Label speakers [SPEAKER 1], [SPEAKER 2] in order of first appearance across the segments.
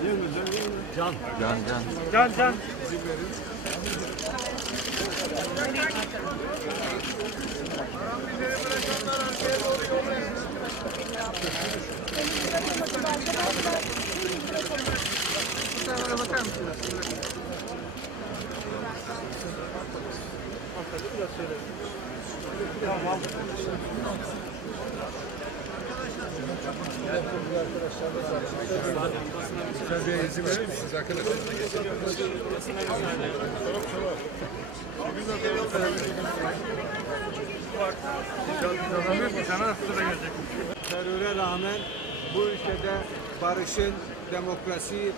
[SPEAKER 1] Can.
[SPEAKER 2] Can can.
[SPEAKER 1] Can can.
[SPEAKER 3] Teröre rağmen bu ülkede barışın, demokrasi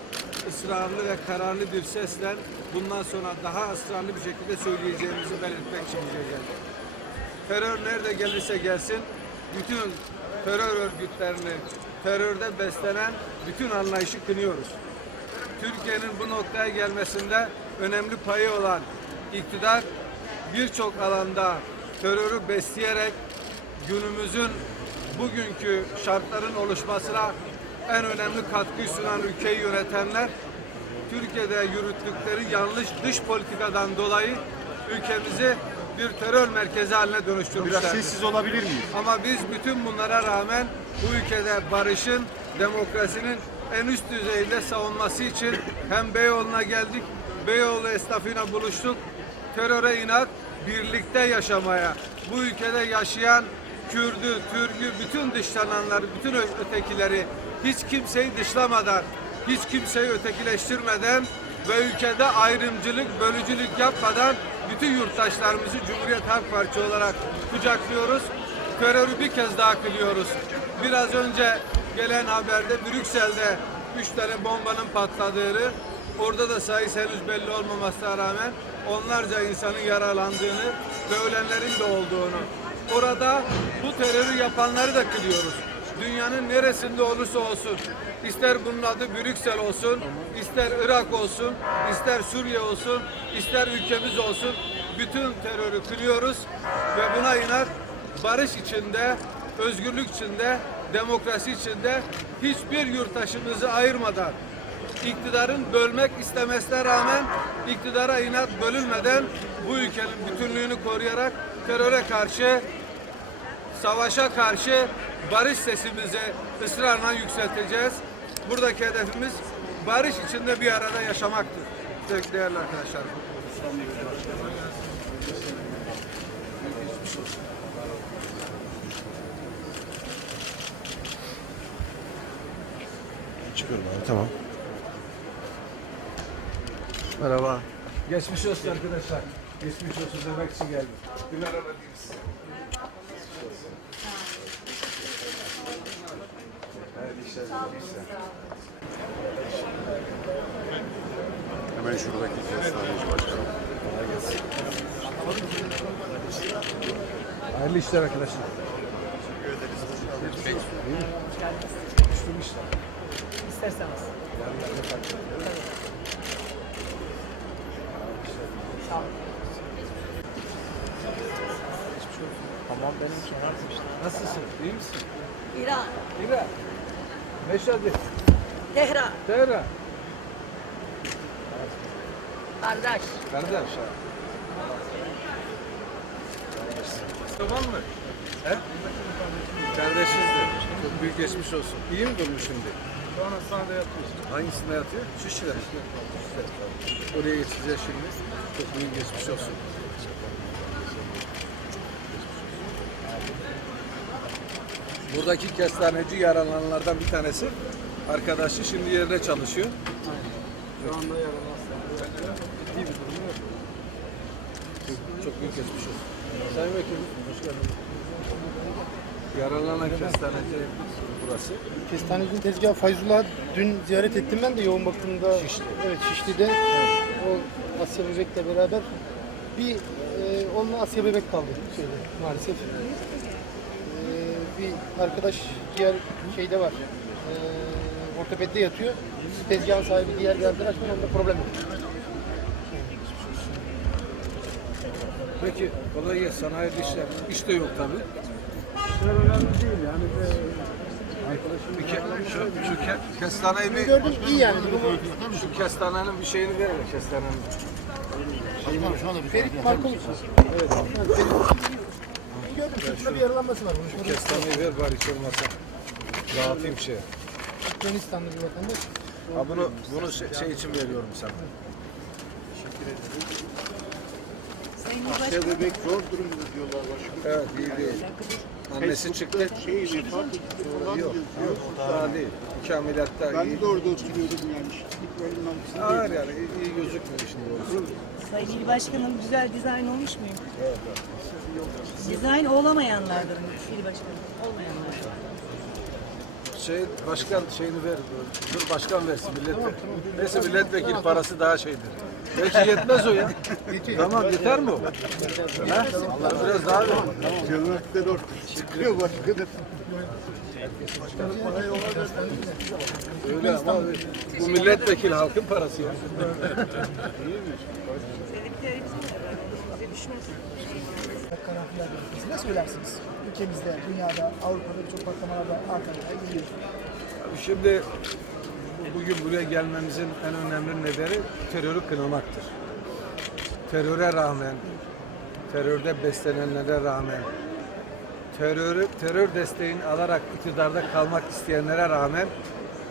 [SPEAKER 3] ısrarlı ve kararlı bir sesle bundan sonra daha ısrarlı bir şekilde söyleyeceğimizi belirtmek için buraya. Terör nerede gelirse gelsin bütün terör örgütlerini, terörde beslenen bütün anlayışı kınıyoruz. Türkiye'nin bu noktaya gelmesinde önemli payı olan iktidar birçok alanda terörü besleyerek günümüzün bugünkü şartların oluşmasına en önemli katkıyı sunan ülkeyi yönetenler Türkiye'de yürüttükleri yanlış dış politikadan dolayı ülkemizi bir terör merkezi haline
[SPEAKER 2] Biraz
[SPEAKER 3] dönüştürmüşler.
[SPEAKER 2] sessiz olabilir miyiz?
[SPEAKER 3] Ama biz bütün bunlara rağmen bu ülkede barışın, demokrasinin en üst düzeyde savunması için hem Beyoğlu'na geldik, Beyoğlu esnafıyla buluştuk. Teröre inat, birlikte yaşamaya, bu ülkede yaşayan Kürdü, Türk'ü, bütün dışlananları, bütün ötekileri hiç kimseyi dışlamadan, hiç kimseyi ötekileştirmeden ve ülkede ayrımcılık, bölücülük yapmadan bütün yurttaşlarımızı Cumhuriyet Halk Partisi olarak kucaklıyoruz. Terörü bir kez daha kılıyoruz. Biraz önce gelen haberde Brüksel'de üç tane bombanın patladığını, orada da sayısı henüz belli olmamasına rağmen onlarca insanın yaralandığını ve ölenlerin de olduğunu. Orada bu terörü yapanları da kılıyoruz. Dünyanın neresinde olursa olsun, ister bunun adı Brüksel olsun, ister Irak olsun, ister Suriye olsun, ister ülkemiz olsun, bütün terörü kılıyoruz ve buna inat barış içinde, özgürlük içinde, demokrasi içinde hiçbir yurttaşımızı ayırmadan iktidarın bölmek istemesine rağmen iktidara inat bölünmeden bu ülkenin bütünlüğünü koruyarak teröre karşı savaşa karşı barış sesimizi ısrarla yükselteceğiz. Buradaki hedefimiz barış içinde bir arada yaşamaktır. Değerli arkadaşlar.
[SPEAKER 2] Çıkıyorum abi tamam.
[SPEAKER 3] Merhaba. Geçmiş olsun arkadaşlar. Geçmiş olsun demek için geldim. Bir merhaba diyeyim size. Hayırlı işler dileyim size.
[SPEAKER 2] Hemen şuradaki kestaneci başkanım.
[SPEAKER 3] Hayırlı işler arkadaşlar. Üstüm işler.
[SPEAKER 4] İsterseniz. Sağ olun. Tamam benim işte.
[SPEAKER 3] Nasılsın? İyi misin?
[SPEAKER 4] İran,
[SPEAKER 3] İra. Meşhadi.
[SPEAKER 4] Tehran,
[SPEAKER 3] Tehran.
[SPEAKER 4] kardeş.
[SPEAKER 3] Kardeş. Tamam mı? He? Kardeşizdi. Çok büyük geçmiş olsun. İyi mi durumu şimdi? Şu an hastanede yatıyor. Hangisinde yatıyor? Şişli'de. Oraya geçeceğiz şimdi. Çok büyük geçmiş olsun. Buradaki kestaneci yaralananlardan bir tanesi. Arkadaşı şimdi yerine çalışıyor. Şu anda yaralı hastanede. Ciddi bir durum yok. Çok, çok büyük geçmiş olsun. Sayın Vekilim, hoş geldiniz. Yaralanan kestaneci burası.
[SPEAKER 5] Kestanecinin tezgahı Fayzullah dün ziyaret ettim ben de yoğun bakımda.
[SPEAKER 3] Şişli.
[SPEAKER 5] Evet Şişli'de. O Asya Bebek'le beraber bir e, onunla Asya Bebek kaldı şeyde maalesef. Bir arkadaş diğer şeyde var. E, ortopedide yatıyor. Tezgahın sahibi diğer bir arkadaş var onda problem yok.
[SPEAKER 3] Peki, kolay gelsin. Sana hayırlı işler. İş de yok tabii.
[SPEAKER 6] İşler önemli değil yani. Ee,
[SPEAKER 3] Bir ke, şu, şu ke, kestaneyi bir,
[SPEAKER 5] Gördüm iyi yani.
[SPEAKER 3] Şu kestanenin bir şeyini verin kestanenin.
[SPEAKER 5] Ferit Markovic. Evet. Gördüm sırtında bir yaralanması var. Şöyle
[SPEAKER 3] Kestaneyi ver bari hiç olmazsa. Dağıtayım şey.
[SPEAKER 5] Afganistanlı bir vatandaş.
[SPEAKER 3] Ha bunu bunu şey, şey için veriyorum sana.
[SPEAKER 4] Sayın Başkanım.
[SPEAKER 2] bebek zor durumda diyorlar başkanım.
[SPEAKER 3] Evet iyi değil. Annesi çıktı.
[SPEAKER 2] Şey falan
[SPEAKER 3] Yok.
[SPEAKER 2] yazıyor.
[SPEAKER 3] Daha değil. İki ameliyatta iyi.
[SPEAKER 2] Ben de orada oturuyordum yani.
[SPEAKER 3] Ağır yani iyi, iyi gözükmüyor şimdi orası.
[SPEAKER 1] Sayın İl Başkanım güzel dizayn olmuş muyum? Dizayn olamayanlardır İl Başkanım. Olmayanlar.
[SPEAKER 3] Şey başkan şeyini ver. Dur başkan versin milletvekili. Neyse milletvekili parası daha şeydir. Belki yetmez o ya. tamam yeter mi o? Ha? Biraz daha ver.
[SPEAKER 2] Cömertler ortaya çıkıyor başkanım.
[SPEAKER 3] Öyle ama bu milletvekili halkın parası ya.
[SPEAKER 5] Karanfiller Belediyesi. Ne söylersiniz? Ülkemizde, dünyada, Avrupa'da birçok patlamalarda Ankara'ya gidiyor.
[SPEAKER 3] Şimdi bu- bugün buraya gelmemizin en önemli nedeni terörü kınamaktır. Teröre rağmen, terörde beslenenlere rağmen, terörü, terör desteğini alarak iktidarda kalmak isteyenlere rağmen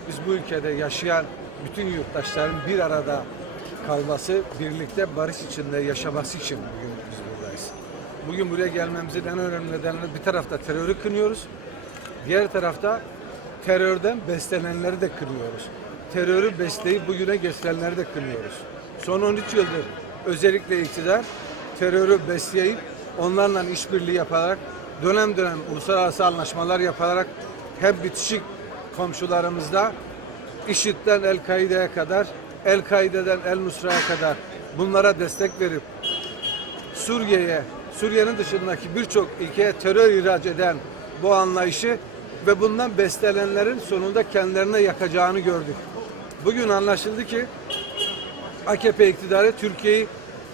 [SPEAKER 3] biz bu ülkede yaşayan bütün yurttaşların bir arada kalması, birlikte barış içinde yaşaması için bugün. Bugün buraya gelmemizin en önemli nedenleri bir tarafta terörü kınıyoruz, diğer tarafta terörden beslenenleri de kınıyoruz. Terörü besleyip bugüne getirenleri de kınıyoruz. Son 13 yıldır özellikle iktidar terörü besleyip onlarla işbirliği yaparak dönem dönem uluslararası anlaşmalar yaparak hem bitişik komşularımızda IŞİD'den El-Kaide'ye kadar, El-Kaide'den El-Nusra'ya kadar bunlara destek verip Suriye'ye, Suriye'nin dışındaki birçok ülkeye terör ihraç eden bu anlayışı ve bundan beslenenlerin sonunda kendilerine yakacağını gördük. Bugün anlaşıldı ki AKP iktidarı Türkiye'yi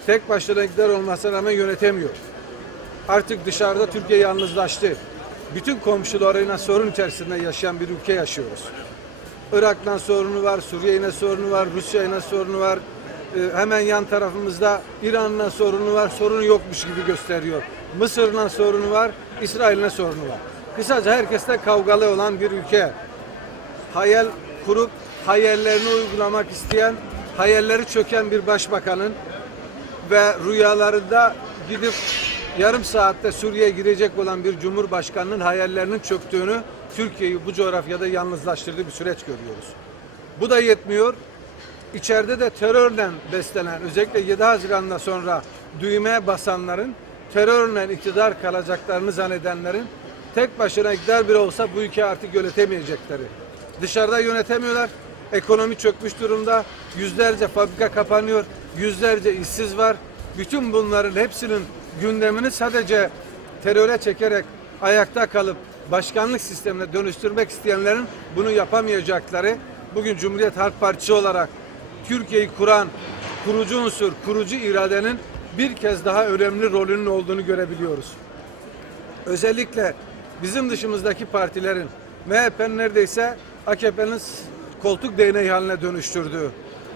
[SPEAKER 3] tek başına iktidar olmasına rağmen yönetemiyor. Artık dışarıda Türkiye yalnızlaştı. Bütün komşularıyla sorun içerisinde yaşayan bir ülke yaşıyoruz. Irak'la sorunu var, Suriye'yle sorunu var, Rusya'yla sorunu var. Ee, hemen yan tarafımızda İran'la sorunu var, sorunu yokmuş gibi gösteriyor. Mısır'la sorunu var, İsrail'le sorunu var. Kısaca herkesle kavgalı olan bir ülke. Hayal kurup hayallerini uygulamak isteyen, hayalleri çöken bir başbakanın ve rüyalarında gidip yarım saatte Suriye'ye girecek olan bir cumhurbaşkanının hayallerinin çöktüğünü Türkiye'yi bu coğrafyada yalnızlaştırdığı bir süreç görüyoruz. Bu da yetmiyor. İçeride de terörle beslenen, özellikle 7 Haziran'dan sonra düğmeye basanların, terörle iktidar kalacaklarını zannedenlerin tek başına iktidar bile olsa bu ülkeyi artık yönetemeyecekleri. Dışarıda yönetemiyorlar. Ekonomi çökmüş durumda. Yüzlerce fabrika kapanıyor. Yüzlerce işsiz var. Bütün bunların hepsinin gündemini sadece teröre çekerek ayakta kalıp başkanlık sistemine dönüştürmek isteyenlerin bunu yapamayacakları bugün Cumhuriyet Halk Partisi olarak Türkiye'yi kuran kurucu unsur, kurucu iradenin bir kez daha önemli rolünün olduğunu görebiliyoruz. Özellikle bizim dışımızdaki partilerin MHP'nin neredeyse AKP'nin koltuk değneği haline dönüştürdüğü,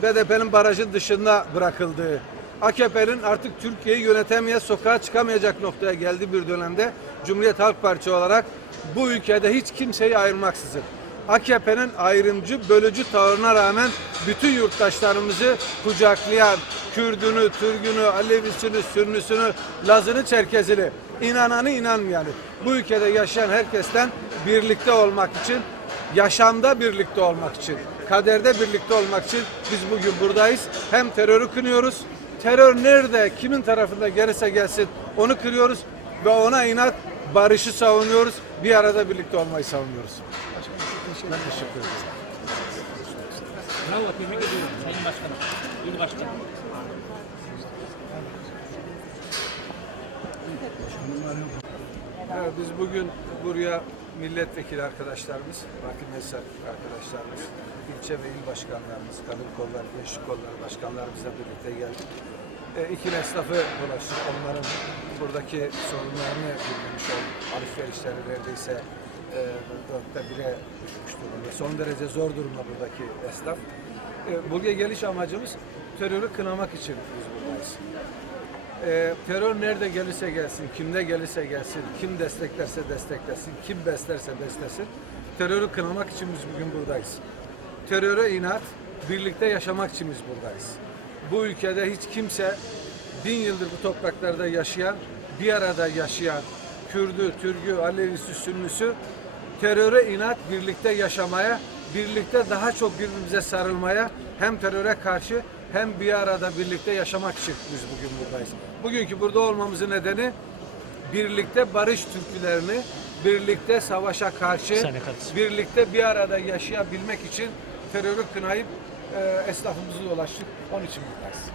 [SPEAKER 3] BDP'nin barajın dışında bırakıldığı, AKP'nin artık Türkiye'yi yönetemeye, sokağa çıkamayacak noktaya geldiği bir dönemde Cumhuriyet Halk Partisi olarak bu ülkede hiç kimseyi ayırmaksızın AKP'nin ayrımcı, bölücü tavrına rağmen bütün yurttaşlarımızı kucaklayan, Kürdünü, Türgünü, Alevisini, Sünnüsünü, Lazını, Çerkezini, inananı inanmayanı, bu ülkede yaşayan herkesten birlikte olmak için, yaşamda birlikte olmak için, kaderde birlikte olmak için biz bugün buradayız. Hem terörü kınıyoruz, terör nerede, kimin tarafında gelirse gelsin onu kırıyoruz ve ona inat barışı savunuyoruz, bir arada birlikte olmayı savunuyoruz. Ben teşekkür ederim.
[SPEAKER 6] Bravo, tebrik ediyorum Sayın Başkanım. Cumhurbaşkanım.
[SPEAKER 3] Evet, biz bugün buraya milletvekili arkadaşlarımız, Rakip Mesar arkadaşlarımız, ilçe ve il başkanlarımız, kadın kolları, gençlik kolları başkanlarımızla birlikte geldik. E, iki esnafı dolaştık. Onların buradaki sorunlarını dinlemiş olduk. Alışverişleri neredeyse e, dörtte bire düşmüş durumda. Son derece zor durumda buradaki esnaf. E, buraya geliş amacımız terörü kınamak için biz buradayız. E, terör nerede gelirse gelsin, kimde gelirse gelsin, kim desteklerse desteklesin, kim beslerse beslesin. Terörü kınamak için biz bugün buradayız. Teröre inat, birlikte yaşamak için biz buradayız. Bu ülkede hiç kimse bin yıldır bu topraklarda yaşayan, bir arada yaşayan, Kürdü, Türk'ü, Alevisi, Sünnüsü teröre inat, birlikte yaşamaya, birlikte daha çok birbirimize sarılmaya, hem teröre karşı hem bir arada birlikte yaşamak için biz bugün buradayız. Bugünkü burada olmamızın nedeni birlikte barış türkülerini, birlikte savaşa karşı, birlikte bir arada yaşayabilmek için terörü kınayıp e, esnafımızı dolaştık. Onun için buradayız.